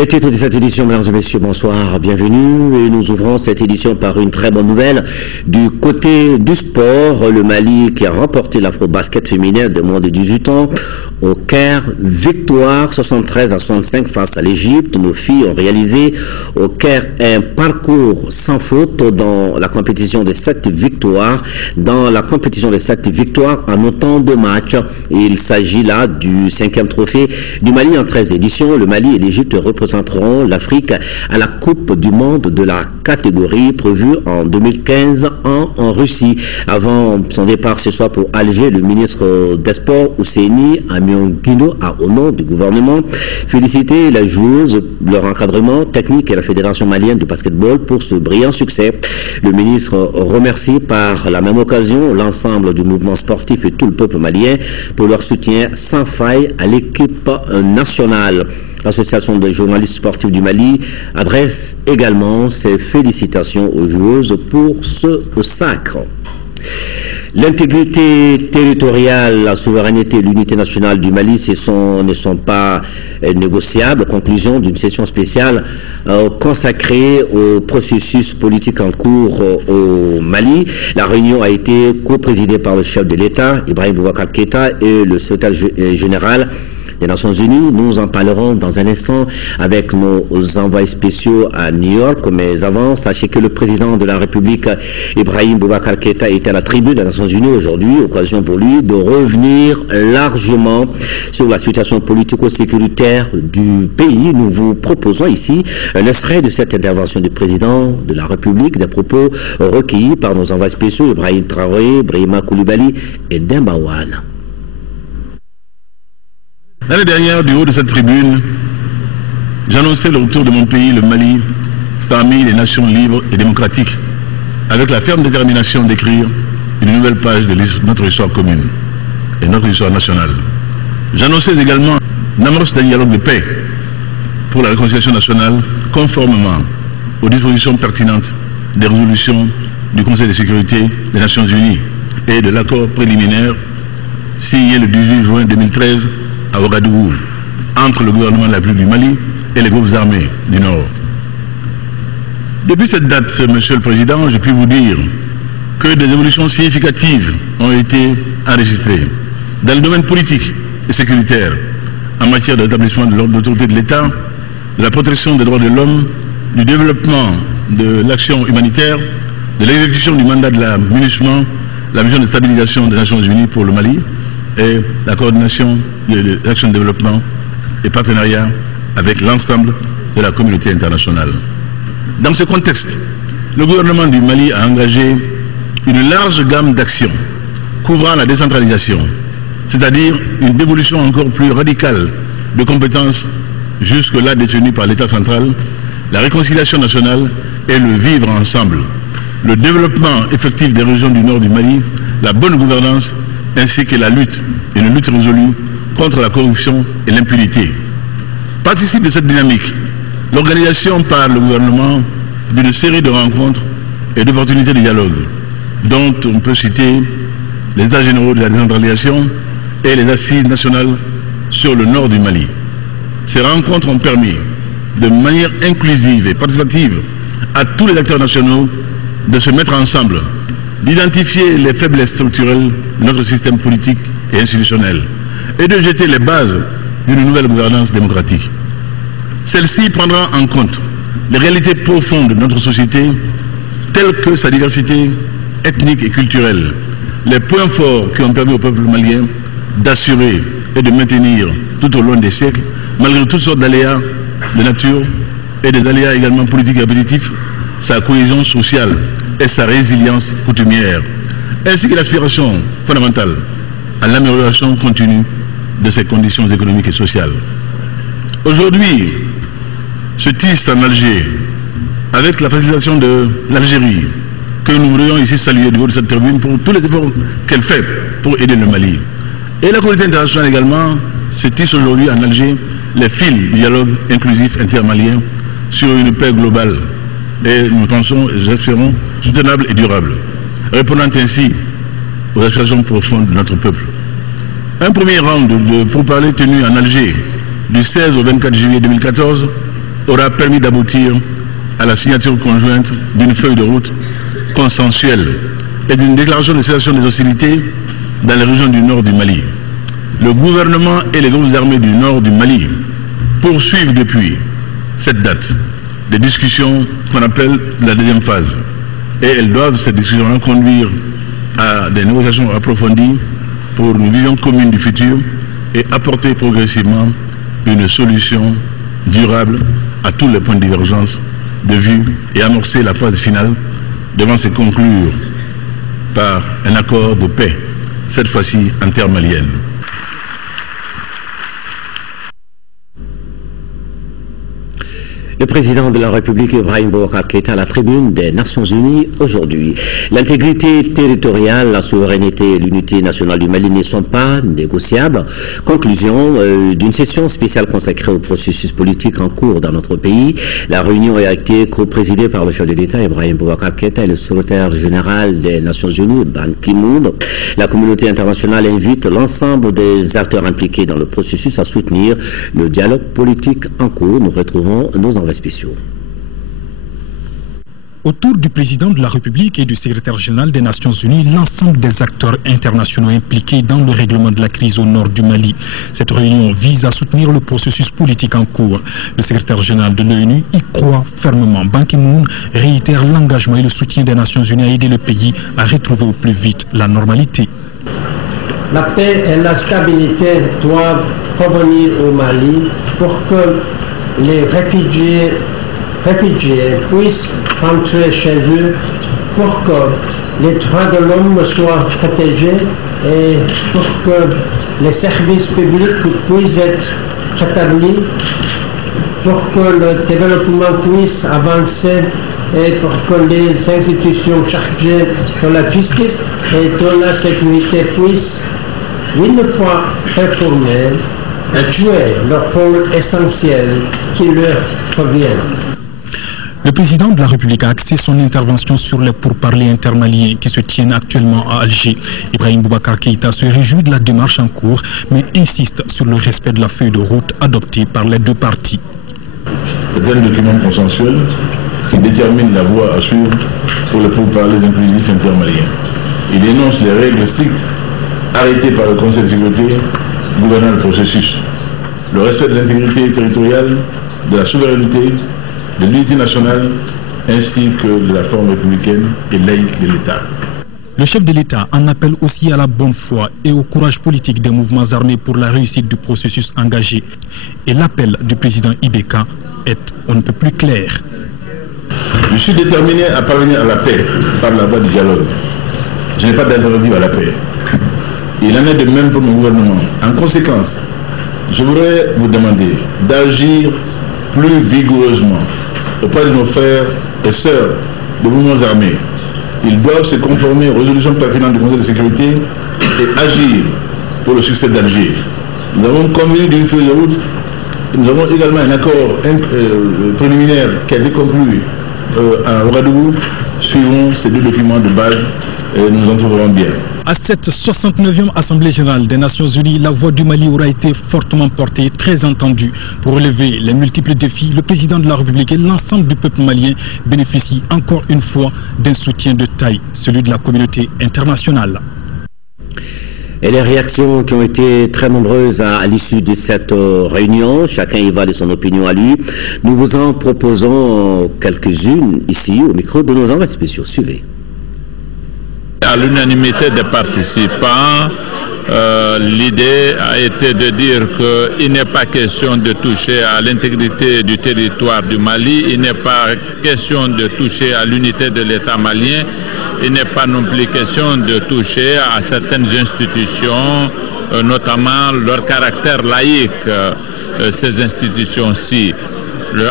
Le titre de cette édition, mesdames et messieurs, bonsoir, bienvenue. Et nous ouvrons cette édition par une très bonne nouvelle. Du côté du sport, le Mali qui a remporté l'afro-basket féminin de moins de 18 ans au Caire, victoire 73-65 face à l'Égypte. Nos filles ont réalisé au Caire un parcours sans faute dans la compétition de 7 victoires. Dans la compétition de 7 victoires en autant de matchs. Et il s'agit là du 5e trophée du Mali en 13 éditions. Le Mali et l'Égypte représenteront l'Afrique à la Coupe du Monde de la catégorie prévue en 2015 en Russie. Avant son départ ce soir pour Alger, le ministre des Sports, Ousseini Amiongino, a au nom du gouvernement félicité les joueuses, leur encadrement technique et la Fédération malienne de basketball pour ce brillant succès. Le ministre remercie par la même occasion l'ensemble du mouvement sportif et tout le peuple malien pour leur soutien sans faille à l'équipe nationale. L'Association des journalistes sportifs du Mali adresse également ses félicitations aux joueuses pour ce sacre. L'intégrité territoriale, la souveraineté et l'unité nationale du Mali ne sont pas négociables. Conclusion d'une session spéciale consacrée au processus politique en cours au Mali. La réunion a été co-présidée par le chef de l'État, Ibrahim Boubacar Keïta, et le secrétaire général des Nations Unies. Nous en parlerons dans un instant avec nos envoyés spéciaux à New York. Mais avant, sachez que le président de la République, Ibrahim Boubacar Keïta, est à la tribune des Nations Unies aujourd'hui. Occasion pour lui de revenir largement sur la situation politico-sécuritaire du pays. Nous vous proposons ici un extrait de cette intervention du président de la République, des propos recueillis par nos envoyés spéciaux, Ibrahim Traoré, Brahima Koulibaly et Demba Wane. L'année dernière, du haut de cette tribune, j'annonçais le retour de mon pays, le Mali, parmi les nations libres et démocratiques, avec la ferme détermination d'écrire une nouvelle page de notre histoire commune et notre histoire nationale. J'annonçais également l'amorce d'un dialogue de paix pour la réconciliation nationale, conformément aux dispositions pertinentes des résolutions du Conseil de sécurité des Nations Unies et de l'accord préliminaire signé le 18 juin 2013 à Ouagadougou, entre le gouvernement de la République du Mali et les groupes armés du Nord. Depuis cette date, Monsieur le Président, je puis vous dire que des évolutions significatives ont été enregistrées dans le domaine politique et sécuritaire, en matière de rétablissement de l'ordre d'autorité de l'État, de la protection des droits de l'homme, du développement de l'action humanitaire, de l'exécution du mandat de la MINUSMA, la mission de stabilisation des Nations Unies pour le Mali, et la coordination de l'action de développement et partenariat avec l'ensemble de la communauté internationale. Dans ce contexte, le gouvernement du Mali a engagé une large gamme d'actions couvrant la décentralisation, c'est-à-dire une dévolution encore plus radicale de compétences jusque-là détenues par l'État central, la réconciliation nationale et le vivre ensemble, le développement effectif des régions du nord du Mali, la bonne gouvernance ainsi que une lutte résolue contre la corruption et l'impunité. Participe de cette dynamique l'organisation par le gouvernement d'une série de rencontres et d'opportunités de dialogue, dont on peut citer les États généraux de la décentralisation et les assises nationales sur le nord du Mali. Ces rencontres ont permis, de manière inclusive et participative, à tous les acteurs nationaux de se mettre ensemble, d'identifier les faiblesses structurelles de notre système politique et institutionnel et de jeter les bases d'une nouvelle gouvernance démocratique. Celle-ci prendra en compte les réalités profondes de notre société, telles que sa diversité ethnique et culturelle, les points forts qui ont permis au peuple malien d'assurer et de maintenir tout au long des siècles, malgré toutes sortes d'aléas de nature et des aléas également politiques et répétitifs, sa cohésion sociale et sa résilience coutumière, ainsi que l'aspiration fondamentale à l'amélioration continue de ses conditions économiques et sociales. Aujourd'hui, se tisse en Alger, avec la facilitation de l'Algérie, que nous voudrions ici saluer du haut de cette tribune pour tous les efforts qu'elle fait pour aider le Mali. Et la communauté internationale également se tisse aujourd'hui en Alger les fils du dialogue inclusif intermalien sur une paix globale et nous pensons, espérons, soutenable et durable, répondant ainsi aux aspirations profondes de notre peuple. Un premier round de pourparlers tenu en Alger du 16 au 24 juillet 2014 aura permis d'aboutir à la signature conjointe d'une feuille de route consensuelle et d'une déclaration de cessation des hostilités dans les régions du nord du Mali. Le gouvernement et les groupes armés du nord du Mali poursuivent depuis cette date des discussions qu'on appelle la deuxième phase. Et elles doivent, ces discussions-là, conduire à des négociations approfondies pour une vision commune du futur et apporter progressivement une solution durable à tous les points de divergence de vue et amorcer la phase finale devant se conclure par un accord de paix, cette fois-ci intermalienne. Le président de la République, Ibrahim Boubacar Keïta, à la tribune des Nations Unies aujourd'hui. L'intégrité territoriale, la souveraineté et l'unité nationale du Mali ne sont pas négociables. Conclusion d'une session spéciale consacrée au processus politique en cours dans notre pays. La réunion a été co-présidée par le chef de l'État, Ibrahim Boubacar Keïta, et le secrétaire général des Nations Unies, Ban Ki-moon. La communauté internationale invite l'ensemble des acteurs impliqués dans le processus à soutenir le dialogue politique en cours. Nous retrouvons nos envoyés spéciaux. Autour du président de la République et du secrétaire général des Nations Unies, l'ensemble des acteurs internationaux impliqués dans le règlement de la crise au nord du Mali. Cette réunion vise à soutenir le processus politique en cours. Le secrétaire général de l'ONU y croit fermement. Ban Ki-moon réitère l'engagement et le soutien des Nations Unies à aider le pays à retrouver au plus vite la normalité. La paix et la stabilité doivent revenir au Mali pour que les réfugiés puissent rentrer chez eux, pour que les droits de l'homme soient protégés et pour que les services publics puissent être rétablis, pour que le développement puisse avancer et pour que les institutions chargées de la justice et de la sécurité puissent, une fois réformées, jouer leur rôle essentiel qui leur revient. Le président de la République a axé son intervention sur les pourparlers intermaliens qui se tiennent actuellement à Alger. Ibrahim Boubacar Keïta se réjouit de la démarche en cours, mais insiste sur le respect de la feuille de route adoptée par les deux parties. C'est un document consensuel qui détermine la voie à suivre pour les pourparlers inclusifs intermaliens. Il énonce les règles strictes arrêtées par le Conseil de sécurité gouvernant le processus. Le respect de l'intégrité territoriale, de la souveraineté, de l'unité nationale, ainsi que de la forme républicaine et laïque de l'État. Le chef de l'État en appelle aussi à la bonne foi et au courage politique des mouvements armés pour la réussite du processus engagé. Et l'appel du président Ibeka est on ne peut plus clair. Je suis déterminé à parvenir à la paix par la voie du dialogue. Je n'ai pas d'alternative à la paix. Il en est de même pour mon gouvernement. En conséquence, je voudrais vous demander d'agir plus vigoureusement auprès de nos frères et sœurs de mouvements armés. Ils doivent se conformer aux résolutions pertinentes du Conseil de sécurité et agir pour le succès d'Alger. Nous avons convenu d'une feuille de route. Nous avons également un accord préliminaire qui a été conclu à Ouagadougou. Suivons ces deux documents de base et nous en trouverons bien. À cette 69e Assemblée générale des Nations Unies, la voix du Mali aura été fortement portée, très entendue. Pour relever les multiples défis, le président de la République et l'ensemble du peuple malien bénéficient encore une fois d'un soutien de taille, celui de la communauté internationale. Et les réactions qui ont été très nombreuses à l'issue de cette réunion, chacun y va de son opinion à lui. Nous vous en proposons quelques-unes ici au micro de nos envoyés spéciaux. Suivez. À l'unanimité des participants, l'idée a été de dire qu'il n'est pas question de toucher à l'intégrité du territoire du Mali, il n'est pas question de toucher à l'unité de l'État malien, il n'est pas non plus question de toucher à certaines institutions, notamment leur caractère laïque, ces institutions-ci.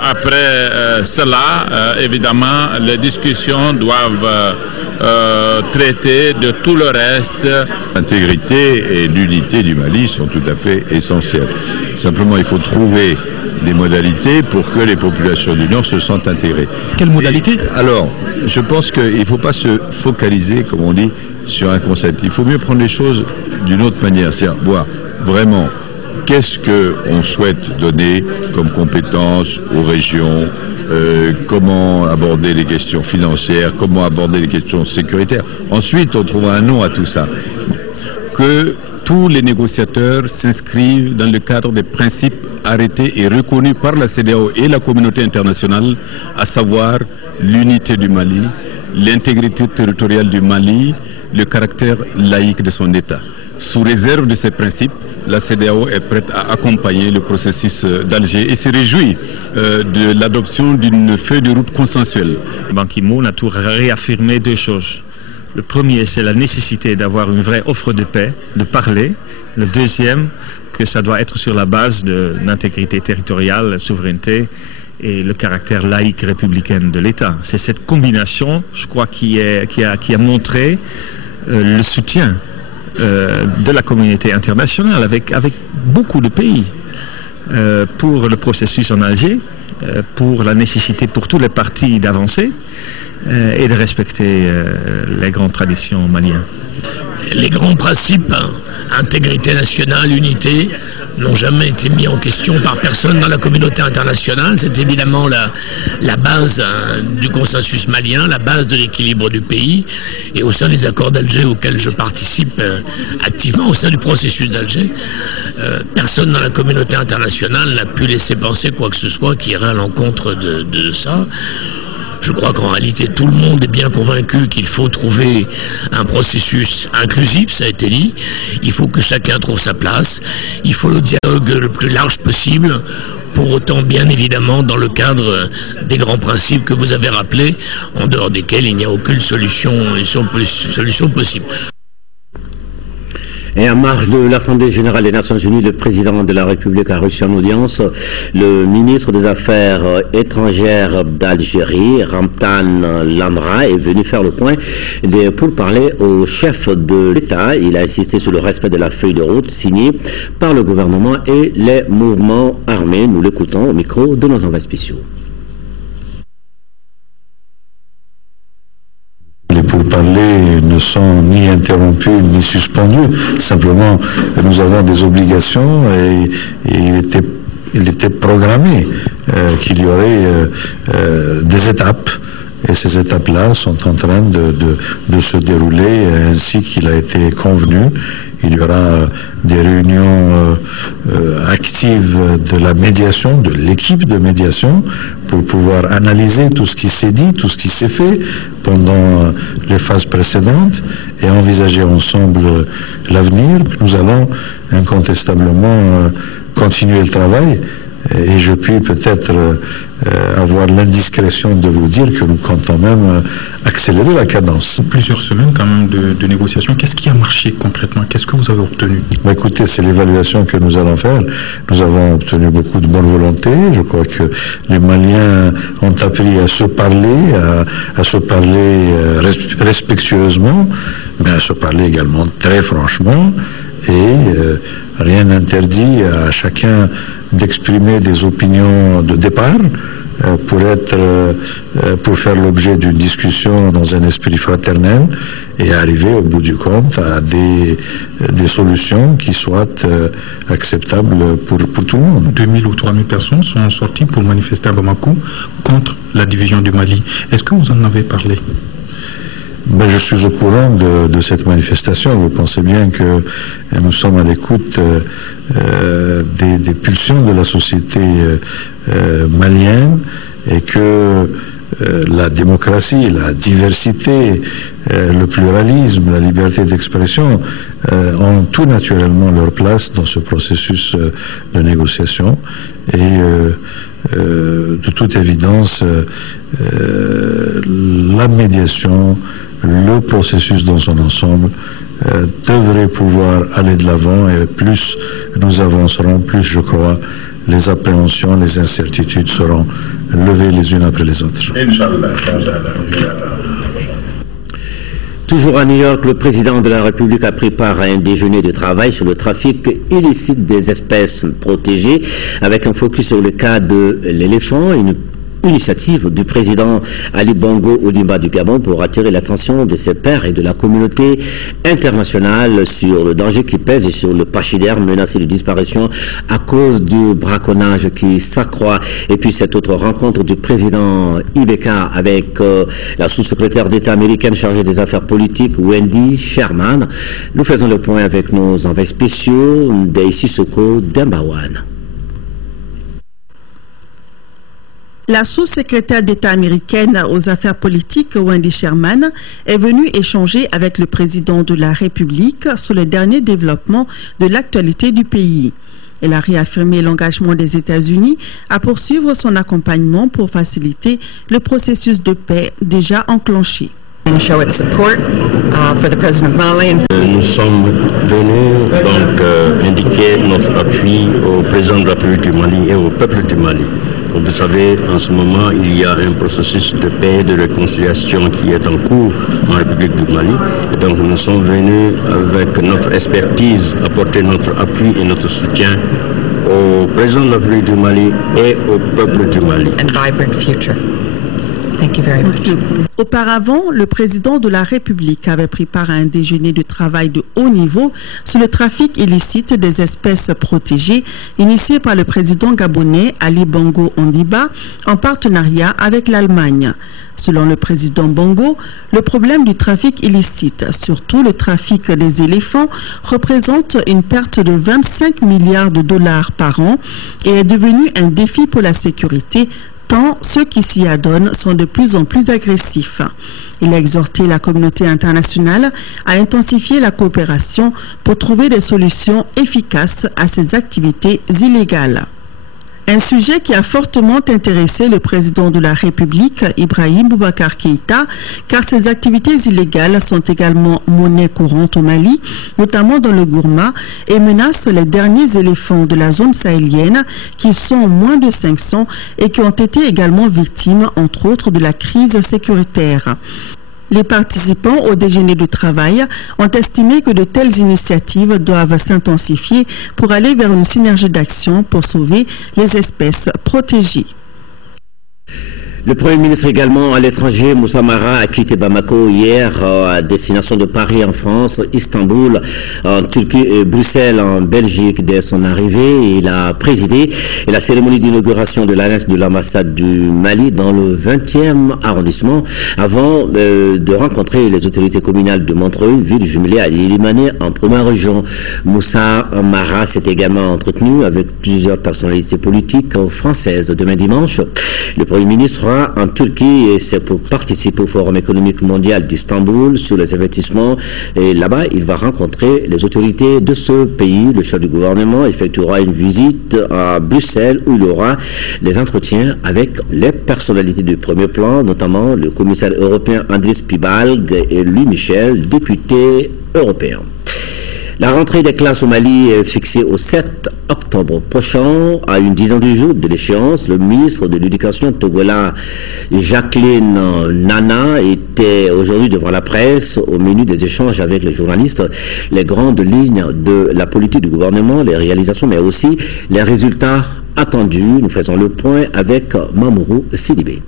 Après cela, évidemment, les discussions doivent traiter de tout le reste. L'intégrité et l'unité du Mali sont tout à fait essentielles. Simplement, il faut trouver des modalités pour que les populations du Nord se sentent intégrées. Quelles modalités? Alors, je pense qu'il ne faut pas se focaliser, comme on dit, sur un concept. Il faut mieux prendre les choses d'une autre manière, c'est-à-dire voir vraiment qu'est-ce qu'on souhaite donner comme compétences aux régions, comment aborder les questions financières, comment aborder les questions sécuritaires. Ensuite, on trouve un nom à tout ça. Que tous les négociateurs s'inscrivent dans le cadre des principes arrêtés et reconnus par la CEDEAO et la communauté internationale, à savoir l'unité du Mali, l'intégrité territoriale du Mali, le caractère laïque de son État. Sous réserve de ces principes, la CEDEAO est prête à accompagner le processus d'Alger et se réjouit de l'adoption d'une feuille de route consensuelle. Ban Ki-moon a tout réaffirmé deux choses. Le premier, c'est la nécessité d'avoir une vraie offre de paix, de parler. Le deuxième, que ça doit être sur la base de l'intégrité territoriale, la souveraineté et le caractère laïque républicain de l'État. C'est cette combinaison, je crois, qui a montré le soutien de la communauté internationale avec beaucoup de pays pour le processus en Alger, pour la nécessité pour tous les partis d'avancer et de respecter les grandes traditions maliennes. Les grands principes, intégrité nationale, unité, n'ont jamais été mis en question par personne dans la communauté internationale. C'est évidemment la base du consensus malien, la base de l'équilibre du pays. Et au sein des accords d'Alger auxquels je participe activement, au sein du processus d'Alger, personne dans la communauté internationale n'a pu laisser penser quoi que ce soit qui irait à l'encontre de ça. Je crois qu'en réalité, tout le monde est bien convaincu qu'il faut trouver un processus inclusif, ça a été dit. Il faut que chacun trouve sa place. Il faut le dialogue le plus large possible, pour autant, bien évidemment, dans le cadre des grands principes que vous avez rappelés, en dehors desquels il n'y a aucune solution possible. Et en marge de l'Assemblée générale des Nations Unies, le président de la République a reçu en audience le ministre des Affaires étrangères d'Algérie, Ramtan Lamra, est venu faire le point pour parler au chef de l'État. Il a insisté sur le respect de la feuille de route signée par le gouvernement et les mouvements armés. Nous l'écoutons au micro de nos envoyés spéciaux. Les pourparlers ne sont ni interrompus ni suspendus. Simplement, nous avons des obligations et il était programmé qu'il y aurait des étapes. Et ces étapes-là sont en train de se dérouler ainsi qu'il a été convenu. Il y aura des réunions actives de la médiation, de l'équipe de médiation, pour pouvoir analyser tout ce qui s'est dit, tout ce qui s'est fait pendant les phases précédentes et envisager ensemble l'avenir. Nous allons incontestablement continuer le travail. Et je puis peut-être avoir l'indiscrétion de vous dire que nous comptons même accélérer la cadence. Plusieurs semaines quand même de négociations. Qu'est-ce qui a marché concrètement? Qu'est-ce que vous avez obtenu? Écoutez, c'est l'évaluation que nous allons faire. Nous avons obtenu beaucoup de bonne volonté. Je crois que les Maliens ont appris à se parler, à se parler respectueusement, mais à se parler également très franchement. Et rien n'interdit à chacun d'exprimer des opinions de départ pour faire l'objet d'une discussion dans un esprit fraternel et arriver au bout du compte à des solutions qui soient acceptables pour tout le monde. 2000 ou 3000 personnes sont sorties pour manifester à Bamako contre la division du Mali. Est-ce que vous en avez parlé? Je suis au courant de cette manifestation. Vous pensez bien que nous sommes à l'écoute des pulsions de la société malienne et que la démocratie, la diversité, le pluralisme, la liberté d'expression ont tout naturellement leur place dans ce processus de négociation. Et de toute évidence, la médiation, le processus dans son ensemble devrait pouvoir aller de l'avant, et plus nous avancerons, plus je crois les appréhensions, les incertitudes seront levées les unes après les autres. Inch'Allah. Toujours à New York, le président de la République a pris part à un déjeuner de travail sur le trafic illicite des espèces protégées, avec un focus sur le cas de l'éléphant, une initiative du président Ali Bongo Ondimba du Gabon pour attirer l'attention de ses pairs et de la communauté internationale sur le danger qui pèse sur le pachyderme menacé de disparition à cause du braconnage qui s'accroît. Et puis cette autre rencontre du président Ibeka avec la sous-secrétaire d'État américaine chargée des affaires politiques, Wendy Sherman. Nous faisons le point avec nos envoyés spéciaux Ndeye Sissoko Dembawan. La sous-secrétaire d'État américaine aux affaires politiques, Wendy Sherman, est venue échanger avec le président de la République sur les derniers développements de l'actualité du pays. Elle a réaffirmé l'engagement des États-Unis à poursuivre son accompagnement pour faciliter le processus de paix déjà enclenché. Nous sommes venus donc indiquer notre appui au président de la République du Mali et au peuple du Mali. Comme vous savez, en ce moment, il y a un processus de paix et de réconciliation qui est en cours en République du Mali. Et donc nous sommes venus avec notre expertise apporter notre appui et notre soutien au président de la République du Mali et au peuple du Mali. Auparavant, le président de la République avait pris part à un déjeuner de travail de haut niveau sur le trafic illicite des espèces protégées initié par le président gabonais Ali Bongo Ondimba en partenariat avec l'Allemagne. Selon le président Bongo, le problème du trafic illicite, surtout le trafic des éléphants, représente une perte de 25 milliards de dollars par an et est devenu un défi pour la sécurité, tant ceux qui s'y adonnent sont de plus en plus agressifs. Il a exhorté la communauté internationale à intensifier la coopération pour trouver des solutions efficaces à ces activités illégales. Un sujet qui a fortement intéressé le président de la République, Ibrahim Boubacar Keïta, car ces activités illégales sont également monnaie courante au Mali, notamment dans le Gourma, et menacent les derniers éléphants de la zone sahélienne, qui sont moins de 500 et qui ont été également victimes, entre autres, de la crise sécuritaire. Les participants au déjeuner de travail ont estimé que de telles initiatives doivent s'intensifier pour aller vers une synergie d'action pour sauver les espèces protégées. Le Premier ministre également à l'étranger, Moussa Mara, a quitté Bamako hier à destination de Paris en France, Istanbul en Turquie et Bruxelles en Belgique. Dès son arrivée, il a présidé la cérémonie d'inauguration de l'annexe de l'ambassade du Mali dans le 20e arrondissement avant de rencontrer les autorités communales de Montreuil, ville jumelée à Ilimané en première région. Moussa Mara s'est également entretenu avec plusieurs personnalités politiques françaises. Demain dimanche, le Premier ministre en Turquie et c'est pour participer au Forum économique mondial d'Istanbul sur les investissements et là-bas il va rencontrer les autorités de ce pays. Le chef du gouvernement effectuera une visite à Bruxelles où il aura des entretiens avec les personnalités du premier plan, notamment le commissaire européen Andris Piebalgs et Louis Michel, député européen. La rentrée des classes au Mali est fixée au 7 octobre prochain, à une dizaine de jours de l'échéance. Le ministre de l'Éducation togolais Jacqueline Nana était aujourd'hui devant la presse au menu des échanges avec les journalistes, les grandes lignes de la politique du gouvernement, les réalisations, mais aussi les résultats attendus. Nous faisons le point avec Mamourou Sidibé.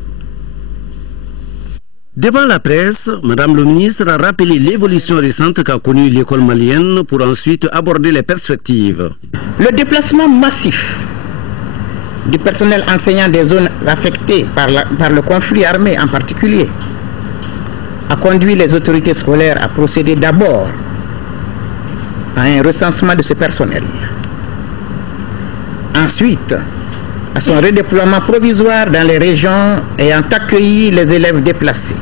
Devant la presse, Madame le ministre a rappelé l'évolution récente qu'a connue l'école malienne pour ensuite aborder les perspectives. Le déplacement massif du personnel enseignant des zones affectées par le conflit armé en particulier a conduit les autorités scolaires à procéder d'abord à un recensement de ce personnel. Ensuite, à son redéploiement provisoire dans les régions ayant accueilli les élèves déplacés.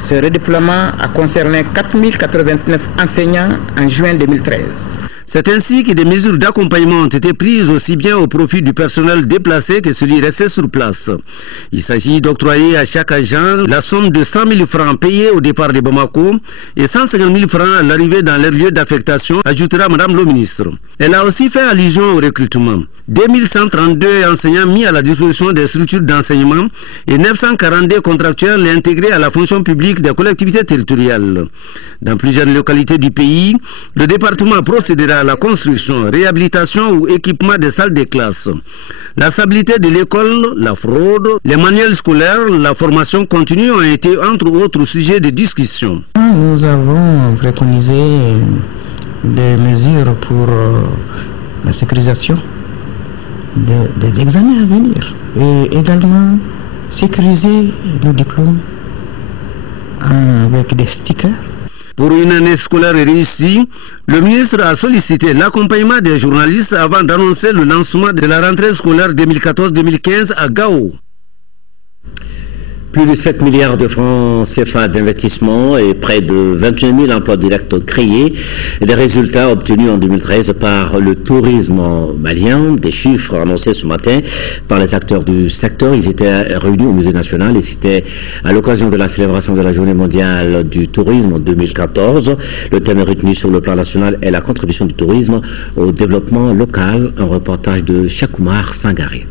Ce redéploiement a concerné 4089 enseignants en juin 2013. C'est ainsi que des mesures d'accompagnement ont été prises aussi bien au profit du personnel déplacé que celui resté sur place. Il s'agit d'octroyer à chaque agent la somme de 100 000 francs payés au départ de Bamako et 150 000 francs à l'arrivée dans leur lieu d'affectation, ajoutera Madame le ministre. Elle a aussi fait allusion au recrutement. 2132 enseignants mis à la disposition des structures d'enseignement et 942 contractuels intégrés à la fonction publique des collectivités territoriales. Dans plusieurs localités du pays, le département procédera à la construction, réhabilitation ou équipement des salles de classe. La stabilité de l'école, la fraude, les manuels scolaires, la formation continue ont été entre autres sujets de discussion. Nous avons préconisé des mesures pour la sécurisation des examens à venir et également sécuriser nos diplômes avec des stickers. Pour une année scolaire réussie, le ministre a sollicité l'accompagnement des journalistes avant d'annoncer le lancement de la rentrée scolaire 2014-2015 à Gao. Plus de 7 milliards de francs CFA d'investissement et près de 21 000 emplois directs créés. Des résultats obtenus en 2013 par le tourisme malien, des chiffres annoncés ce matin par les acteurs du secteur. Ils étaient réunis au Musée national et c'était à l'occasion de la célébration de la Journée mondiale du tourisme en 2014. Le thème retenu sur le plan national est la contribution du tourisme au développement local. Un reportage de Chakoumar Sangaré.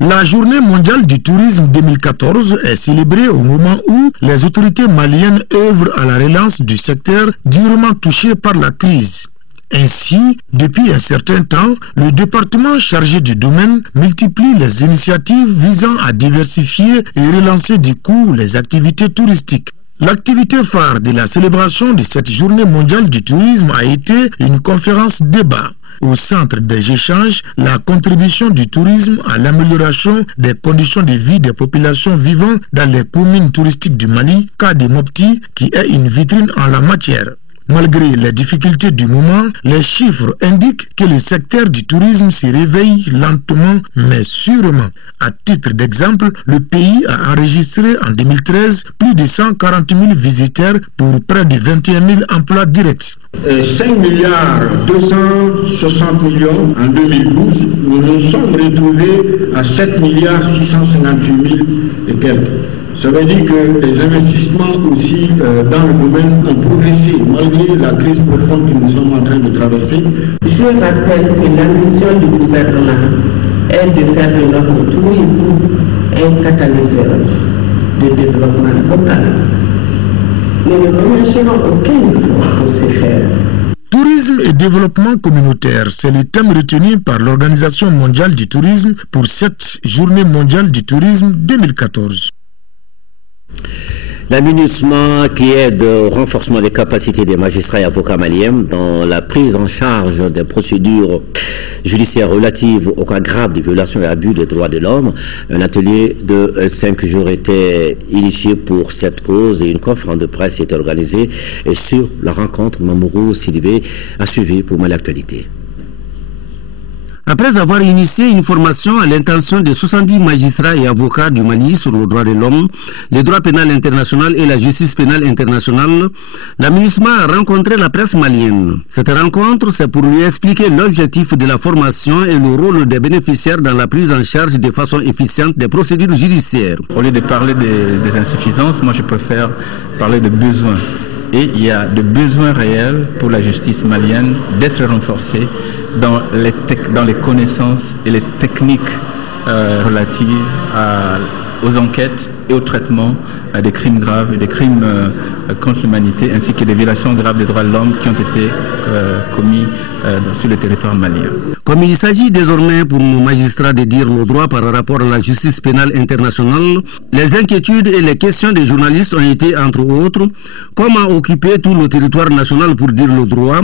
La Journée mondiale du tourisme 2014 est célébrée au moment où les autorités maliennes œuvrent à la relance du secteur durement touché par la crise. Ainsi, depuis un certain temps, le département chargé du domaine multiplie les initiatives visant à diversifier et relancer du coup les activités touristiques. L'activité phare de la célébration de cette Journée mondiale du tourisme a été une conférence débat. Au centre des échanges, la contribution du tourisme à l'amélioration des conditions de vie des populations vivant dans les communes touristiques du Mali, cas de Mopti, qui est une vitrine en la matière. Malgré les difficultés du moment, les chiffres indiquent que le secteur du tourisme se réveille lentement mais sûrement. À titre d'exemple, le pays a enregistré en 2013 plus de 140 000 visiteurs pour près de 21 000 emplois directs. 5 milliards 260 millions en 2012, nous nous sommes retrouvés à 7 milliards 658 000 et quelques. Ça veut dire que les investissements aussi dans le domaine ont progressé malgré la crise profonde que nous sommes en train de traverser. Je rappelle que la mission du gouvernement est de faire de notre tourisme un catalyseur de développement local. Nous ne ménagerons aucun effort pour ce faire. Tourisme et développement communautaire, c'est le thème retenu par l'Organisation mondiale du tourisme pour cette Journée mondiale du tourisme 2014. La MINUSMA qui aide au renforcement des capacités des magistrats et avocats maliens dans la prise en charge des procédures judiciaires relatives aux cas graves de violations et abus des droits de l'homme. Un atelier de 5 jours était initié pour cette cause et une conférence de presse est organisée et sur la rencontre, Mamourou Sidibé a suivi pour Mali Actualité. Après avoir initié une formation à l'intention de 70 magistrats et avocats du Mali sur le droit de l'homme, le droit pénal international et la justice pénale internationale, la MINUSMA a rencontré la presse malienne. Cette rencontre, c'est pour lui expliquer l'objectif de la formation et le rôle des bénéficiaires dans la prise en charge de façon efficiente des procédures judiciaires. Au lieu de parler des insuffisances, moi je préfère parler de besoins. Et il y a des besoins réels pour la justice malienne d'être renforcée dans les connaissances et les techniques relatives aux enquêtes et au traitement des crimes graves et des crimes contre l'humanité ainsi que des violations graves des droits de l'homme qui ont été commis sur le territoire malien. Comme il s'agit désormais pour nos magistrats de dire le droit par rapport à la justice pénale internationale, les inquiétudes et les questions des journalistes ont été entre autres comment occuper tout le territoire national pour dire le droit,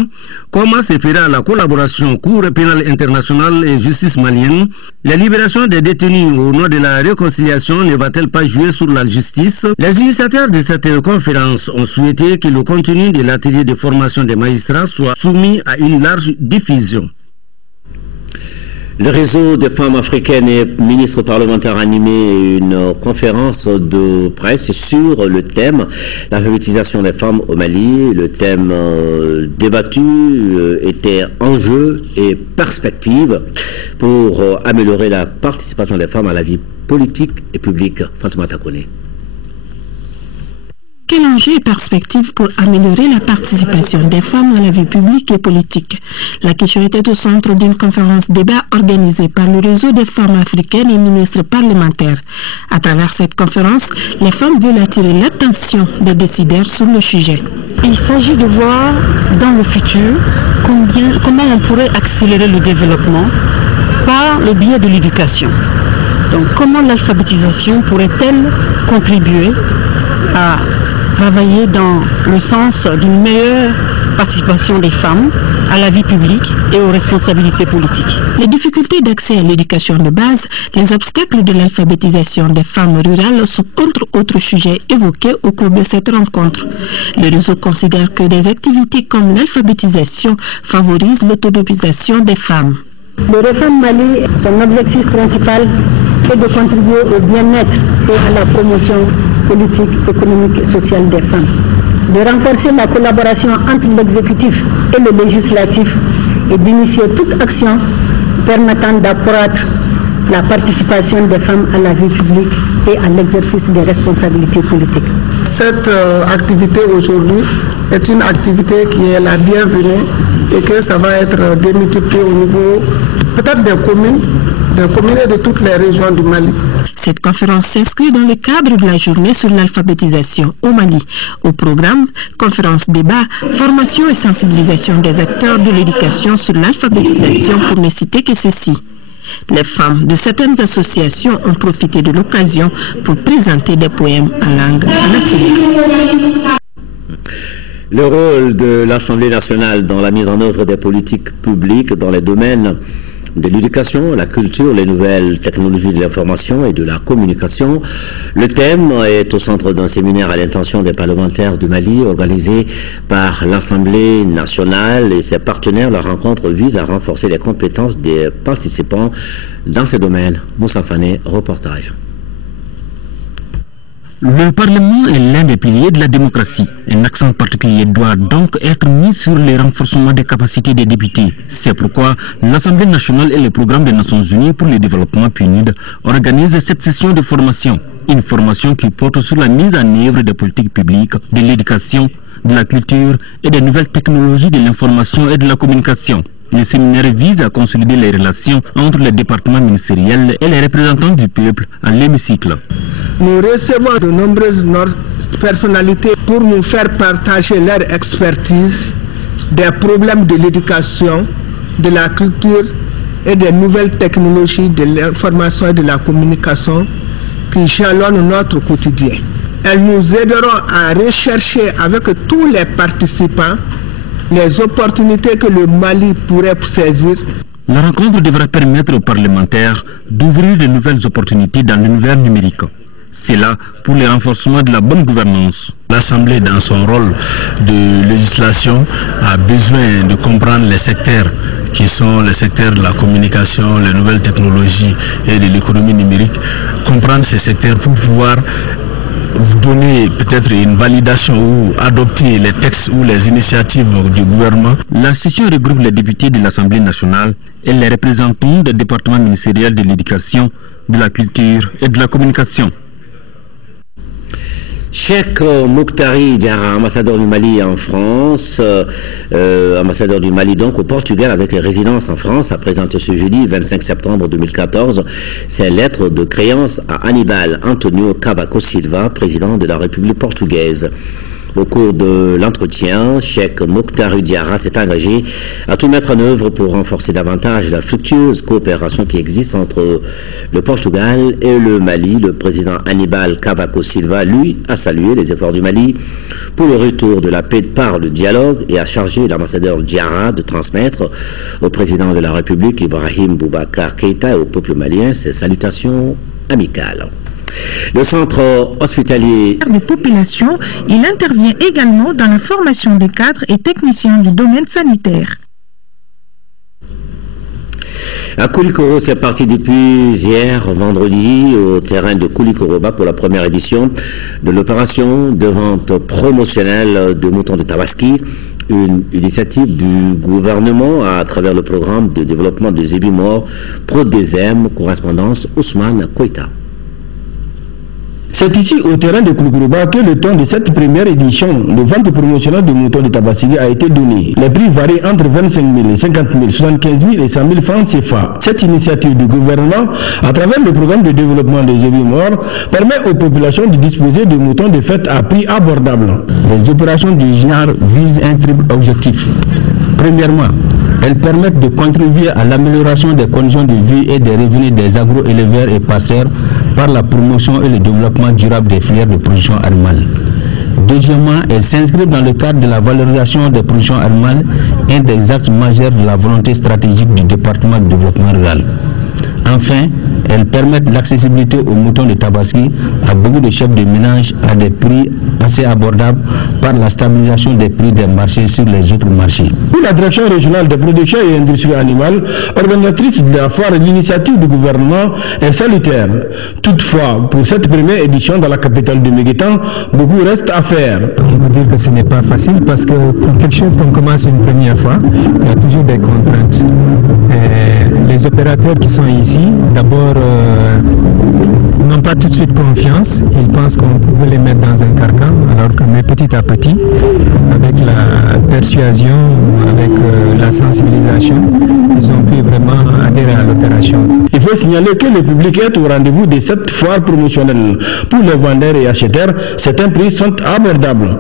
comment se fera la collaboration Cour pénale internationale et justice malienne, la libération des détenus au nom de la réconciliation ne va-t-elle pas jouer sur la justice? Les initiateurs de cette conférence ont souhaité que le contenu de l'atelier de formation des magistrats soit soumis à une large diffusion. Le réseau des femmes africaines et ministres parlementaires a animé une conférence de presse sur le thème l'alphabétisation des femmes au Mali. Le thème débattu était enjeux et perspectives pour améliorer la participation des femmes à la vie politique et publique. Fatoumata Kone. Quel enjeu et perspective pour améliorer la participation des femmes dans la vie publique et politique? La question était au centre d'une conférence débat organisée par le réseau des femmes africaines et ministres parlementaires. À travers cette conférence, les femmes veulent attirer l'attention des décideurs sur le sujet. Il s'agit de voir dans le futur comment on pourrait accélérer le développement par le biais de l'éducation. Donc comment l'alphabétisation pourrait-elle contribuer à travailler dans le sens d'une meilleure participation des femmes à la vie publique et aux responsabilités politiques. Les difficultés d'accès à l'éducation de base, les obstacles de l'alphabétisation des femmes rurales sont entre autres sujets évoqués au cours de cette rencontre. Le réseau considère que des activités comme l'alphabétisation favorisent l'autonomisation des femmes. Le Réforme Mali, son objectif principal est de contribuer au bien-être et à la promotion politique, économique et sociale des femmes, de renforcer la collaboration entre l'exécutif et le législatif et d'initier toute action permettant d'accroître la participation des femmes à la vie publique et à l'exercice des responsabilités politiques. Cette activité aujourd'hui est une activité qui est la bienvenue et que ça va être démultiplié au niveau peut-être des communes et de toutes les régions du Mali. Cette conférence s'inscrit dans le cadre de la journée sur l'alphabétisation au Mali. Au programme, conférence débat, formation et sensibilisation des acteurs de l'éducation sur l'alphabétisation pour ne citer que ceci. Les femmes de certaines associations ont profité de l'occasion pour présenter des poèmes en langue nationale. Le rôle de l'Assemblée nationale dans la mise en œuvre des politiques publiques dans les domaines de l'éducation, la culture, les nouvelles technologies de l'information et de la communication. Le thème est au centre d'un séminaire à l'intention des parlementaires du Mali organisé par l'Assemblée nationale et ses partenaires. La rencontre vise à renforcer les compétences des participants dans ces domaines. Moussa Fane, reportage. Le Parlement est l'un des piliers de la démocratie. Un accent particulier doit donc être mis sur le renforcement des capacités des députés. C'est pourquoi l'Assemblée nationale et le Programme des Nations Unies pour le développement PNUD organisent cette session de formation. Une formation qui porte sur la mise en œuvre des politiques publiques, de l'éducation, de la culture et des nouvelles technologies de l'information et de la communication. Le séminaire vise à consolider les relations entre les départements ministériels et les représentants du peuple à l'hémicycle. Nous recevons de nombreuses personnalités pour nous faire partager leur expertise des problèmes de l'éducation, de la culture et des nouvelles technologies de l'information et de la communication qui jalonnent notre quotidien. Elles nous aideront à rechercher avec tous les participants les opportunités que le Mali pourrait saisir. La rencontre devra permettre aux parlementaires d'ouvrir de nouvelles opportunités dans l'univers numérique. C'est là pour le renforcement de la bonne gouvernance. L'Assemblée, dans son rôle de législation, a besoin de comprendre les secteurs qui sont les secteurs de la communication, les nouvelles technologies et de l'économie numérique. Comprendre ces secteurs pour pouvoir donner peut-être une validation ou adopter les textes ou les initiatives du gouvernement. La session regroupe les députés de l'Assemblée nationale et les représentants des départements ministériels de l'éducation, de la culture et de la communication. Cheikh Mokhtari Diarra, ambassadeur du Mali en France, ambassadeur du Mali donc au Portugal avec résidence en France, a présenté ce jeudi 25 septembre 2014 ses lettres de créance à Hannibal Antonio Cavaco Silva, président de la République portugaise. Au cours de l'entretien, Cheikh Mokhtari Diarra s'est engagé à tout mettre en œuvre pour renforcer davantage la fructueuse coopération qui existe entre le Portugal et le Mali. Le président Hannibal Cavaco Silva, lui, a salué les efforts du Mali pour le retour de la paix par le dialogue et a chargé l'ambassadeur Diarra de transmettre au président de la République Ibrahim Boubacar Keïta et au peuple malien ses salutations amicales. Le centre hospitalier des populations, il intervient également dans la formation des cadres et techniciens du domaine sanitaire. À Koulikoro, c'est parti depuis hier, vendredi, au terrain de Koulikoroba pour la première édition de l'opération de vente promotionnelle de moutons de Tabaski, une initiative du gouvernement à travers le programme de développement de Zébimor, Prodesem, correspondance Ousmane Koïta. C'est ici au terrain de Koulourouba que le temps de cette première édition de vente promotionnelle de moutons de Tabassili a été donné. Les prix varient entre 25 000, 50 000, 75 000 et 100 000 francs CFA. Cette initiative du gouvernement, à travers le programme de développement des zébus morts, permet aux populations de disposer de moutons de fête à prix abordable. Les opérations du genre visent un triple objectif. Premièrement, elles permettent de contribuer à l'amélioration des conditions de vie et des revenus des agro-éleveurs et passeurs par la promotion et le développement durable des filières de production animale. Deuxièmement, elles s'inscrivent dans le cadre de la valorisation des productions animales, un des axes majeurs de la volonté stratégique du département de développement rural. Enfin, elles permettent l'accessibilité aux moutons de Tabaski à beaucoup de chefs de ménage à des prix assez abordables par la stabilisation des prix des marchés sur les autres marchés. Pour la direction régionale de production et industrie animale, organisatrice de la foire, l'initiative du gouvernement est salutaire. Toutefois, pour cette première édition dans la capitale du Méguétan, beaucoup reste à faire. On peut dire que ce n'est pas facile parce que pour quelque chose qu'on commence une première fois, il y a toujours des contraintes. Les opérateurs qui sont ici, d'abord, n'ont pas tout de suite confiance. Ils pensent qu'on pouvait les mettre dans un carcan, alors que petit à petit, avec la persuasion, avec la sensibilisation, ils ont pu vraiment adhérer à l'opération. Il faut signaler que le public est au rendez-vous de cette foire promotionnelle. Pour les vendeurs et acheteurs, certains prix sont abordables.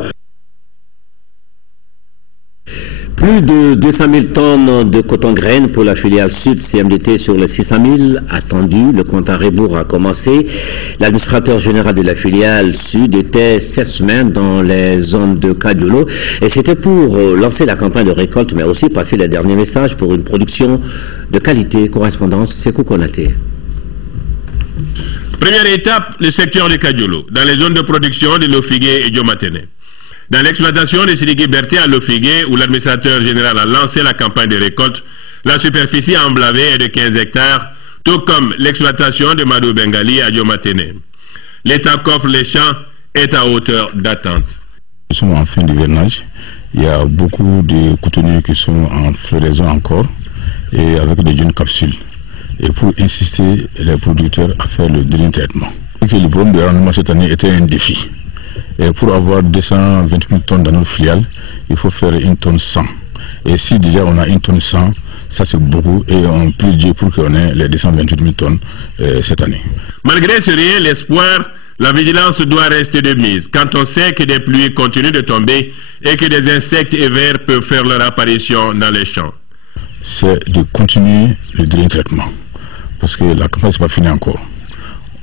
Plus de 200 000 tonnes de coton-graines pour la filiale sud CMDT sur les 600 000 attendus. Le compte à rebours a commencé. L'administrateur général de la filiale sud était cette semaine dans les zones de Kadiolo et c'était pour lancer la campagne de récolte mais aussi passer les derniers messages pour une production de qualité. Correspondance, Sekou Konaté. Première étape, le secteur de Kadiolo, dans les zones de production de Lofigué et Diomatene. Dans l'exploitation de Sidiki Berté à Lofigué, où l'administrateur général a lancé la campagne de récolte, la superficie emblavée est de 15 hectares, tout comme l'exploitation de Madou Bengali à Diomatene. L'état qu'offre les champs est à hauteur d'attente. Nous sommes en fin d'hivernage. Il y a beaucoup de contenus qui sont en floraison encore et avec des jeunes capsules. Et pour insister les producteurs à faire le dernier traitement. Le problème de rendement cette année était un défi. Et pour avoir 220 000 tonnes dans nos filiales, il faut faire 1 tonne 100. Et si déjà on a 1 tonne 100, ça c'est beaucoup et on prie Dieu pour qu'on ait les 228 000 tonnes cette année. Malgré ce réel l'espoir, la vigilance doit rester de mise quand on sait que des pluies continuent de tomber et que des insectes et vers peuvent faire leur apparition dans les champs. C'est de continuer le dernier traitement parce que la campagne n'est pas finie encore.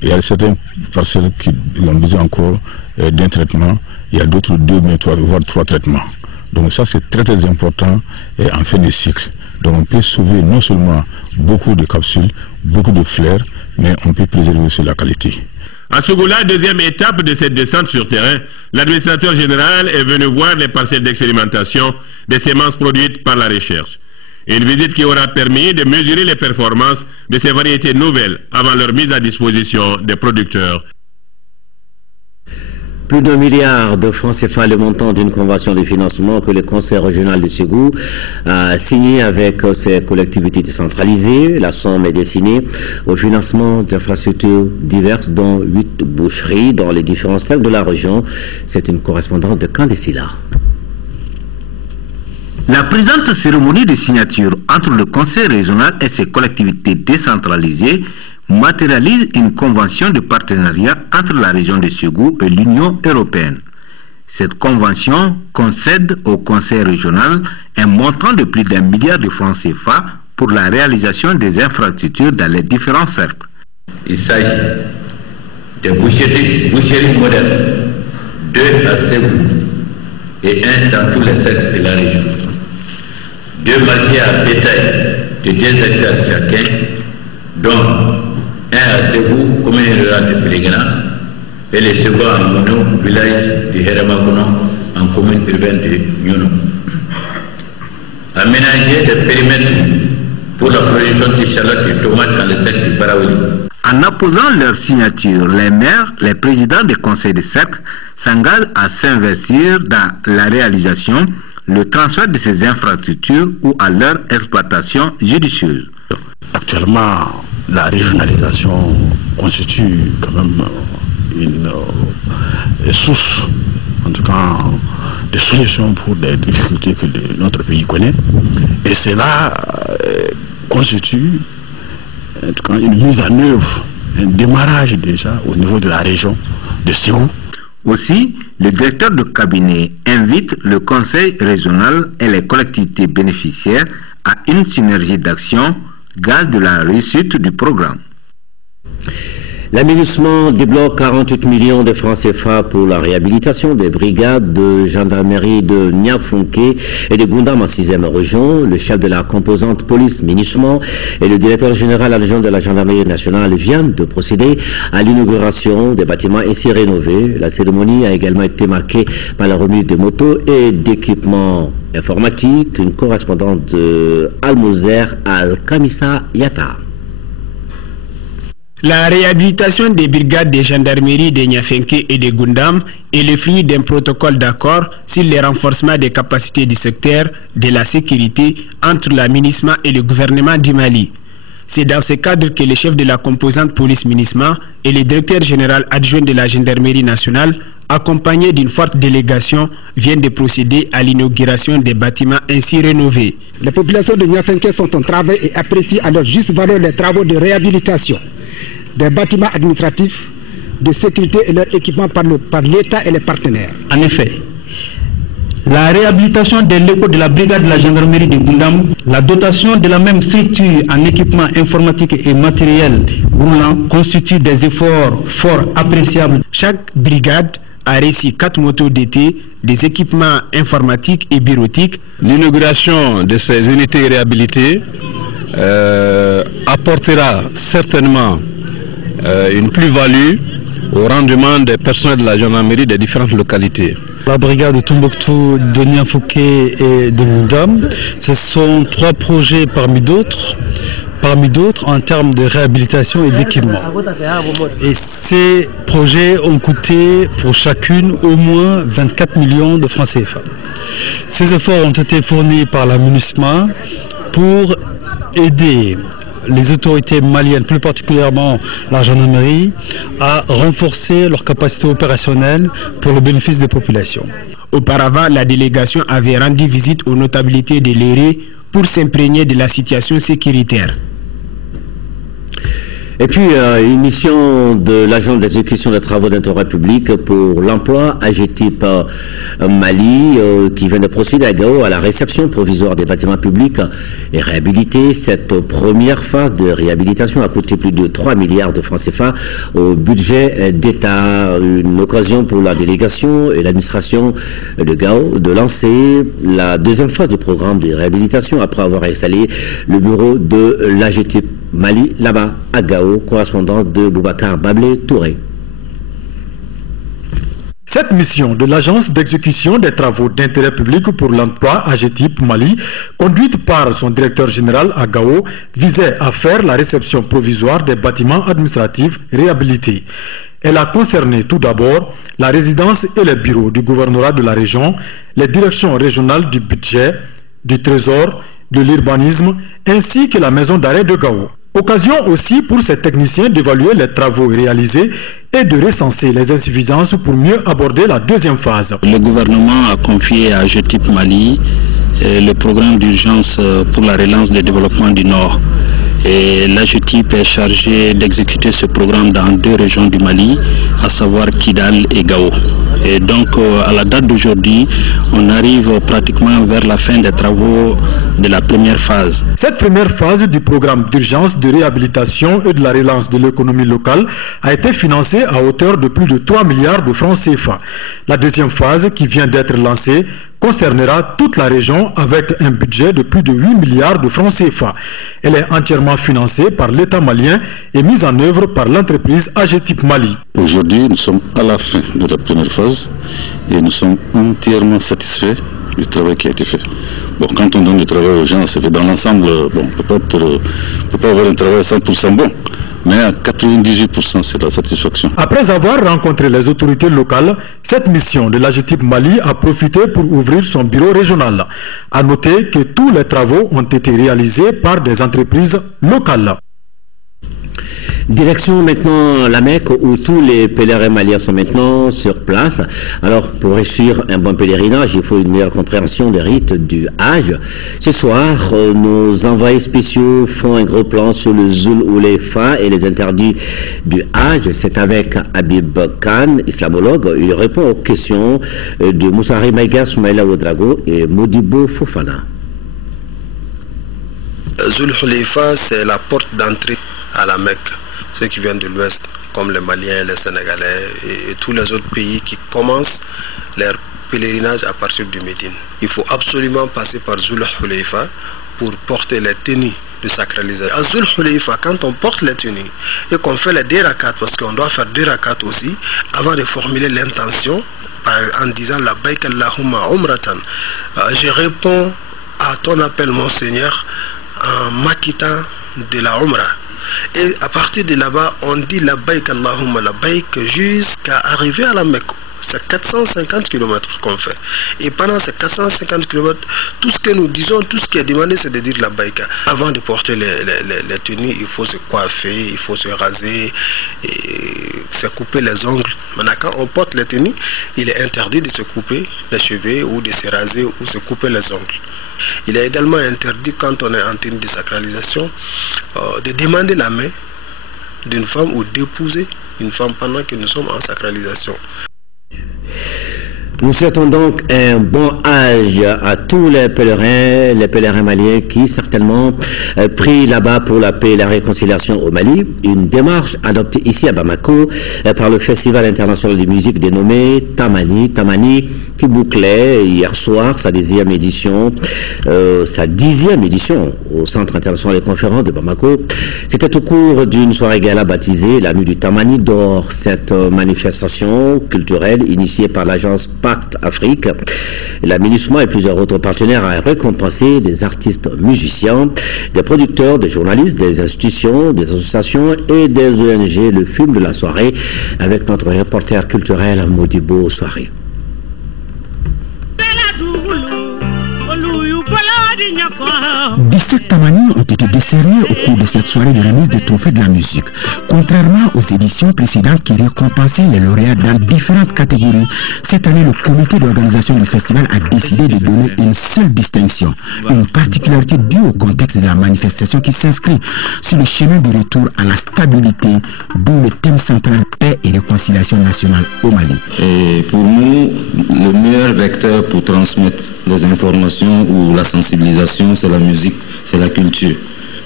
Il y a certaines parcelles qui ont besoin encore d'un traitement, il y a d'autres 2, voire 3 traitements. Donc ça c'est très très important en fin de cycle. Donc on peut sauver non seulement beaucoup de capsules, beaucoup de fleurs, mais on peut préserver aussi la qualité. À Sougoula, deuxième étape de cette descente sur terrain, l'administrateur général est venu voir les parcelles d'expérimentation des semences produites par la recherche. Une visite qui aura permis de mesurer les performances de ces variétés nouvelles avant leur mise à disposition des producteurs. Plus d'1 milliard de francs CFA, le montant d'une convention de financement que le Conseil régional de Ségou a signé avec ses collectivités décentralisées. La somme est destinée au financement d'infrastructures diverses, dont 8 boucheries dans les différents cercles de la région. C'est une correspondance de Kandesila. La présente cérémonie de signature entre le Conseil régional et ses collectivités décentralisées matérialise une convention de partenariat entre la région de Ségou et l'Union européenne. Cette convention concède au Conseil régional un montant de plus d'1 milliard de francs CFA pour la réalisation des infrastructures dans les différents cercles. Il s'agit de boucheries modernes, 2 à Ségou et 1 dans tous les cercles de la région. 2 marchés à bétail de 2 hectares chacun, dont 1 à Ségou, commune rurale de Pélégrana, et le second à Mono, village de Heramakono, en commune urbaine de Nyuno. Aménager des périmètres pour la production d'échalotes et de tomates dans le cercle du Baraweli. En apposant leur signature, les maires, les présidents des conseils de cercle s'engagent à s'investir dans la réalisation, le transfert de ces infrastructures ou à leur exploitation judicieuse. Actuellement, la régionalisation constitue quand même une source, en tout cas, de solutions pour des difficultés que notre pays connaît. Et cela constitue, en tout cas, une mise en œuvre, un démarrage déjà au niveau de la région de Ségou. Aussi, le directeur de cabinet invite le conseil régional et les collectivités bénéficiaires à une synergie d'action, gage de la réussite du programme. L'aménagement débloque 48 millions de francs CFA pour la réhabilitation des brigades de gendarmerie de Niafonké et de Goundam en 6e région. Le chef de la composante police-munissement et le directeur général adjoint de la gendarmerie nationale viennent de procéder à l'inauguration des bâtiments ainsi rénovés. La cérémonie a également été marquée par la remise de motos et d'équipements informatiques. Une correspondante de Almoser Al-Kamissa Yata. La réhabilitation des brigades de gendarmerie de Niafonké et de Goundam est le fruit d'un protocole d'accord sur le renforcement des capacités du secteur de la sécurité entre l'aménagement et le gouvernement du Mali. C'est dans ce cadre que le chef de la composante police-munissement et le directeur général adjoint de la gendarmerie nationale, accompagnés d'une forte délégation, viennent de procéder à l'inauguration des bâtiments ainsi rénovés. Les populations de Niafonké sont en travail et apprécient à leur juste valeur les travaux de réhabilitation des bâtiments administratifs, de sécurité et leur équipement par l'État et les partenaires. En effet, la réhabilitation des locaux de la brigade de la gendarmerie de Goundam, la dotation de la même structure en équipement informatique et matériel roulant constitue des efforts forts appréciables. Chaque brigade a reçu 4 motos d'été, des équipements informatiques et bureautiques. L'inauguration de ces unités réhabilitées apportera certainement une plus-value au rendement des personnels de la gendarmerie des différentes localités. La brigade de Tombouctou, de Niafonké et de Goundam, ce sont 3 projets parmi d'autres en termes de réhabilitation et d'équipement. Et ces projets ont coûté pour chacune au moins 24 millions de francs CFA. Ces efforts ont été fournis par la MINUSMA pour aider les autorités maliennes, plus particulièrement la gendarmerie, à renforcer leurs capacités opérationnelles pour le bénéfice des populations. Auparavant, la délégation avait rendu visite aux notabilités de l'Éré pour s'imprégner de la situation sécuritaire. Et puis, une mission de l'agent d'exécution des travaux d'intérêt public pour l'emploi AGETIP Mali qui vient de procéder à Gao à la réception provisoire des bâtiments publics et réhabilités. Cette première phase de réhabilitation a coûté plus de 3 milliards de francs CFA au budget d'État. Une occasion pour la délégation et l'administration de Gao de lancer la deuxième phase du programme de réhabilitation après avoir installé le bureau de l'AGETIP Mali là-bas à Gao. Correspondant de Boubacar Bablé Touré. Cette mission de l'Agence d'exécution des travaux d'intérêt public pour l'emploi AGETIP Mali, conduite par son directeur général à Gao, visait à faire la réception provisoire des bâtiments administratifs réhabilités. Elle a concerné tout d'abord la résidence et les bureaux du gouvernorat de la région, les directions régionales du budget, du trésor, de l'urbanisme, ainsi que la maison d'arrêt de Gao. Occasion aussi pour ces techniciens d'évaluer les travaux réalisés et de recenser les insuffisances pour mieux aborder la deuxième phase. Le gouvernement a confié à AGETIP Mali le programme d'urgence pour la relance du développement du Nord. Et l'AGETIP est chargé d'exécuter ce programme dans 2 régions du Mali, à savoir Kidal et Gao. Et donc à la date d'aujourd'hui, on arrive pratiquement vers la fin des travaux de la première phase. Cette première phase du programme d'urgence de réhabilitation et de la relance de l'économie locale a été financée à hauteur de plus de 3 milliards de francs CFA. La deuxième phase, qui vient d'être lancée, concernera toute la région avec un budget de plus de 8 milliards de francs CFA. Elle est entièrement financée par l'État malien et mise en œuvre par l'entreprise AGETIP Mali. Aujourd'hui, nous sommes à la fin de la première phase et nous sommes entièrement satisfaits du travail qui a été fait. Bon, quand on donne du travail aux gens, c'est fait dans l'ensemble. Bon, on peut pas avoir un travail à 100% bon. Mais à 98% c'est la satisfaction. Après avoir rencontré les autorités locales, cette mission de l'AGETIP Mali a profité pour ouvrir son bureau régional. À noter que tous les travaux ont été réalisés par des entreprises locales. Direction maintenant la Mecque où tous les pèlerins maliens sont maintenant sur place. Alors pour réussir un bon pèlerinage, il faut une meilleure compréhension des rites du Hajj. Ce soir, nos envoyés spéciaux font un gros plan sur le Zul Hulayfa et les interdits du Hajj. C'est avec Habib Khan, islamologue. Il répond aux questions de Moussari Maïga, Soumaïla Ouedraogo et Modibo Fofana. Zul Hulayfa, c'est la porte d'entrée à la Mecque. Ceux qui viennent de l'Ouest, comme les Maliens, les Sénégalais et tous les autres pays qui commencent leur pèlerinage à partir du Médine. Il faut absolument passer par Zul Hulayfa pour porter les tenues de sacralisation. À Zul Hulayfa, quand on porte les tenues et qu'on fait les 2 rakats, parce qu'on doit faire 2 rakats aussi, avant de formuler l'intention en disant la Labbaik Allahumma Umratan, je réponds à ton appel, mon Seigneur, en m'acquittant de la Umrah. Et à partir de là-bas, on dit Labbaik Allahumma Labbaik jusqu'à arriver à la Mecque. C'est 450 km qu'on fait. Et pendant ces 450 km, tout ce que nous disons, tout ce qui est demandé, c'est de dire Labbaik. Avant de porter les tenues, il faut se coiffer, il faut se raser, et se couper les ongles. Maintenant, quand on porte les tenues, il est interdit de se couper les cheveux ou de se raser ou se couper les ongles. Il est également interdit, quand on est en tenue de sacralisation, de demander la main d'une femme ou d'épouser une femme pendant que nous sommes en sacralisation. Nous souhaitons donc un bon Hajj à tous les pèlerins maliens qui certainement prient là-bas pour la paix et la réconciliation au Mali. Une démarche adoptée ici à Bamako par le Festival international de musique dénommé Tamani, qui bouclait hier soir sa 10e édition au Centre international des conférences de Bamako. C'était au cours d'une soirée gala baptisée la nuit du Tamani d'or. Cette manifestation culturelle initiée par l'agence Pacte Afrique, l'aménagement et plusieurs autres partenaires a récompensé des artistes musiciens, des producteurs, des journalistes, des institutions, des associations et des ONG. Le film de la soirée avec notre reporter culturel Modibo Soirée. 17 tamani ont été décernés au cours de cette soirée de remise des trophées de la musique. Contrairement aux éditions précédentes qui récompensaient les lauréats dans différentes catégories, cette année le comité d'organisation du festival a décidé de donner une seule distinction, une particularité due au contexte de la manifestation qui s'inscrit sur le chemin du retour à la stabilité, d'où le thème central paix et réconciliation nationale au Mali. Et pour nous, le meilleur vecteur pour transmettre les informations ou la sensibilisation, c'est la musique, c'est la culture.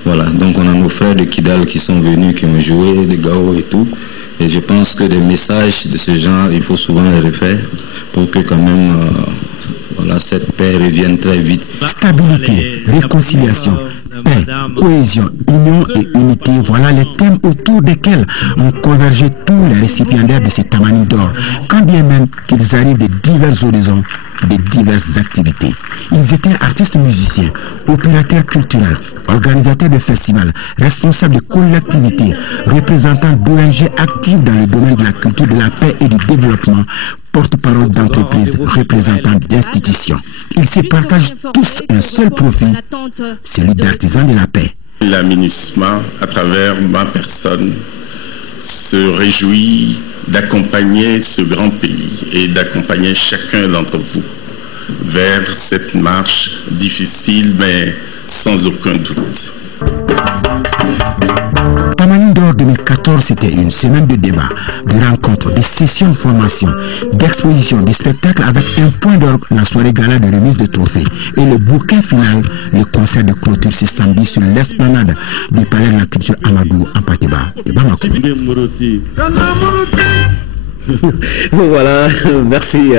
Voilà, donc on a nos frères de Kidal qui sont venus, qui ont joué, des Gao et tout. Et je pense que des messages de ce genre, il faut souvent les refaire pour que quand même voilà, cette paix revienne très vite. Stabilité, réconciliation, paix, cohésion, union et unité, voilà les thèmes autour desquels ont convergé tous les récipiendaires de ces Tamani d'or, quand bien même qu'ils arrivent de divers horizons, de diverses activités. Ils étaient artistes musiciens, opérateurs culturels, organisateurs de festivals, responsables de collectivités, représentants d'ONG actifs dans le domaine de la culture, de la paix et du développement, porte-parole d'entreprises, représentants d'institutions. Ils se partagent tous un seul profil, celui d'artisans de la paix. L'aménagement, à travers ma personne, se réjouit d'accompagner ce grand pays et d'accompagner chacun d'entre vous vers cette marche difficile mais sans aucun doute. Tamani d'or 2014, c'était une semaine de débats, de rencontres, de sessions de formation, d'expositions, de spectacles avec un point d'orgue, la soirée gala de remise de trophées. Et le bouquet final, le concert de clôture ce samedi sur l'esplanade du palais de la culture Amadou en Pateba et Bamako. Voilà, merci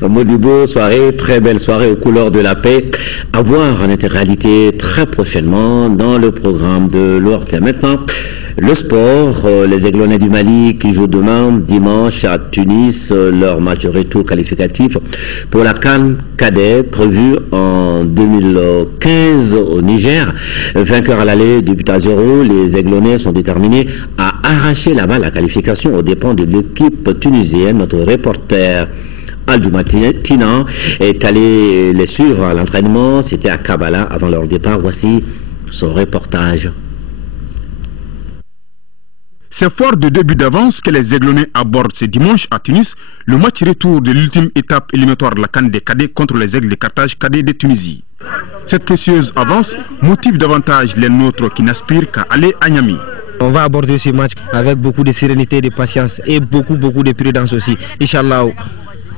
Modibo, soirée, très belle soirée aux couleurs de la paix, à voir en intégralité très prochainement dans le programme de l'ORTM. Maintenant, le sport, les Aiglonnais du Mali qui jouent demain, dimanche à Tunis, leur match retour qualificatif pour la CAN cadet prévue en 2015 au Niger. Vainqueur à l'aller du but à 0, les Aiglonnais sont déterminés à arracher là-bas la qualification aux dépens de l'équipe tunisienne. Notre reporter Aldoumatina est allé les suivre à l'entraînement. C'était à Kabbalah avant leur départ. Voici son reportage. C'est fort de 2 buts d'avance que les Aiglonnais abordent ce dimanche à Tunis le match retour de l'ultime étape éliminatoire de la CAN des cadets contre les Aigles de Carthage cadets de Tunisie. Cette précieuse avance motive davantage les nôtres qui n'aspirent qu'à aller à Niamey. On va aborder ce match avec beaucoup de sérénité, de patience et beaucoup de prudence aussi. Inch'Allah,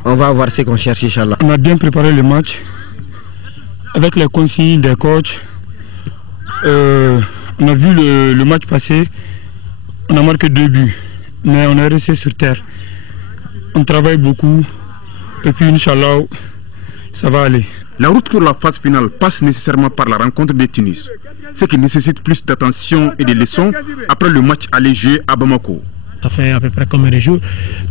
on va avoir ce qu'on cherche, Inch'Allah. On a bien préparé le match avec les consignes des coachs. On a vu le match passer. On a marqué 2 buts, mais on est resté sur terre. On travaille beaucoup, et puis Inch'Allah, ça va aller. La route pour la phase finale passe nécessairement par la rencontre de Tunis, ce qui nécessite plus d'attention et de leçons après le match aller jouer à Bamako. Ça fait à peu près comme un jour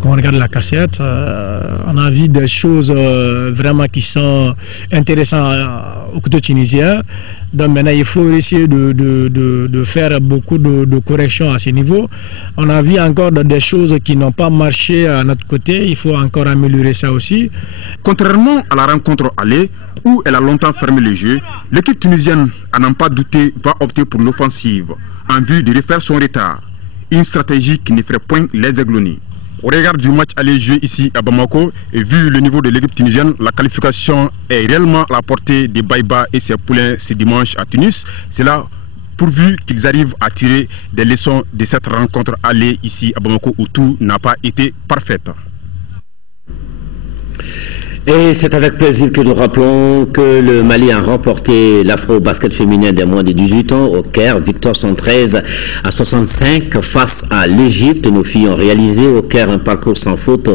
qu'on regarde la cassette, on a vu des choses vraiment qui sont intéressantes au côté tunisien. Donc maintenant il faut essayer de faire beaucoup de corrections à ce niveau. On a vu encore des choses qui n'ont pas marché à notre côté, il faut encore améliorer ça aussi. Contrairement à la rencontre aller, où elle a longtemps fermé le jeu, l'équipe tunisienne, à n'en pas douter, va opter pour l'offensive, en vue de refaire son retard. Une stratégie qui ne ferait point les Aiglonnais. Au regard du match aller jouer ici à Bamako, et vu le niveau de l'équipe tunisienne, la qualification est réellement à la portée des Baïba et ses poulains ce dimanche à Tunis. C'est là pourvu qu'ils arrivent à tirer des leçons de cette rencontre aller ici à Bamako où tout n'a pas été parfait. Et c'est avec plaisir que nous rappelons que le Mali a remporté l'afro-basket féminin des moins de 18 ans au Caire, victoire 113 à 65 face à l'Égypte. Nos filles ont réalisé au Caire un parcours sans faute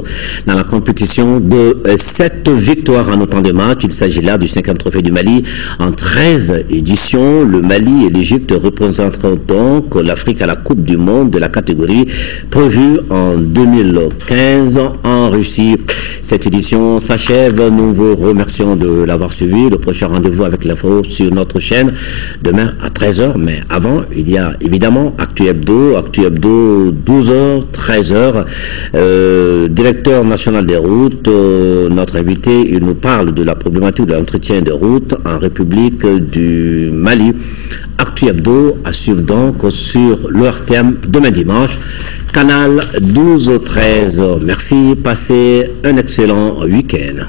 dans la compétition de 7 victoires en autant de matchs. Il s'agit là du 5e trophée du Mali en 13 éditions. Le Mali et l'Égypte représenteront donc l'Afrique à la Coupe du Monde de la catégorie prévue en 2015 en Russie. Cette édition s'achève. Nous vous remercions de l'avoir suivi. Le prochain rendez-vous avec l'info sur notre chaîne demain à 13h. Mais avant, il y a évidemment Actu Hebdo 12h, 13h. Directeur national des routes, notre invité, il nous parle de la problématique de l'entretien des routes en République du Mali. Actu Hebdo à suivre donc sur le RTM demain dimanche. Canal 12-13. Merci, passez un excellent week-end.